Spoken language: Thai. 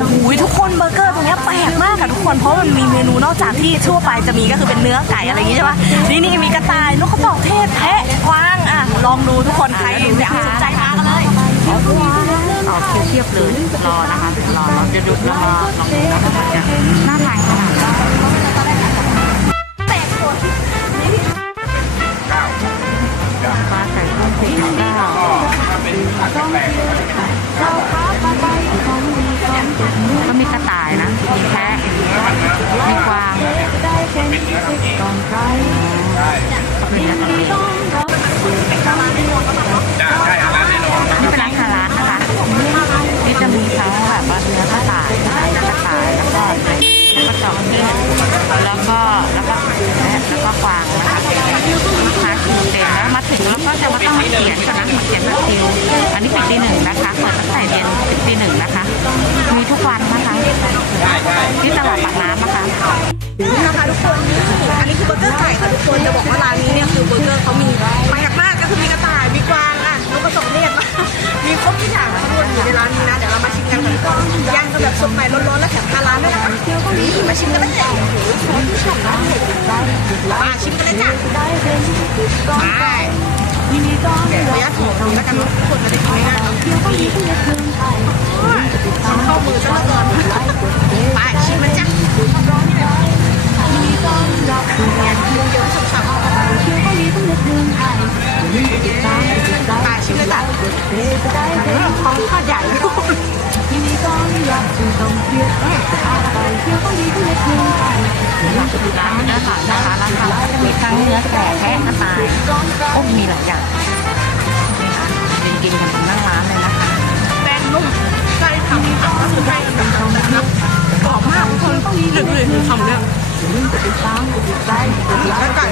อุ้ยทุกคนเบอร์เกอร์ตรงเนี้ยแปลกมากอะทุกคนเพราะมันมีเมนูนอกจากที่ทั่วไปจะมีก็คือเป็นเนื้อไก่อะไรอย่างงี้ใช่ปะนี่นี่มีกระต่ายนกกระจอกเทศแพะกวางอะลองดูทุกคนใครอยากสนใจมากันเลยต่อคิวเทียบเลยรอนะคะรอเราจะดูรอลองดูนะคะจะน่าทานขนาด แพะมีกวางก็เป็นเนื้อทะเลจ้าใช่อาหารนี่เป็นร้านคาร้านนะคะ นี่จะมีทั้งแบบว่าเนื้อกระต่ายนะคะกระต่ายแล้วก็แล้วก็จอกเทศแล้วก็แล้วก็และแล้วก็กวางนะคะลูกค้าคิวเต็มแล้วมาถึงแล้วก็จะมาต้องมาเขียนก่อนนะมาเขียนว่าคิว อันนี้ปิดตีหนึ่งนะคะเปิดตั้งแต่เย็นปิดตีหนึ่งนะคะ มี ที่ตลาดปากน้ำนะคะนี่นะคะทุกคนนี่อันนี้คือเบอร์เกอร์ไก่ค่ะทุกคนจะบอกว่าร้านนี้เนี่ยคือเบอร์เกอร์เขามีแปลกมากก็คือมีกระต่ายมีกวางอะนกกระจอกเทศมีครบทุกอย่างทั้งหมดอยู่ในร้านนี้นะเดี๋ยวเรามาชิมกันค่ะทุกคนย่างกันแบบสดใหม่ร้อนๆและแถมทานร้านด้วยนะคะนี่มาชิมกันเลยจ้ะมาชิมกันเลยจ้ะไปเดี๋ยวระยะถูกแล้วกันทุกคนจะได้กินง่ายๆ ตายชิมเลยจ้ะของทอดใหญ่ทุกคนร้านเนื้อสัตว์นะคะร้านค้าก็จะมีทั้งเนื้อแกะแพะกระต่ายโอ้มีหลายอย่างนี่ค่ะกินกินกันถึงนั่งร้านเลยนะคะแป้งนุ่มไส้ทำก็คือให้แบบนะกรอบมากทุกคนหนึบเลยทำเนี่ยแล้วไก่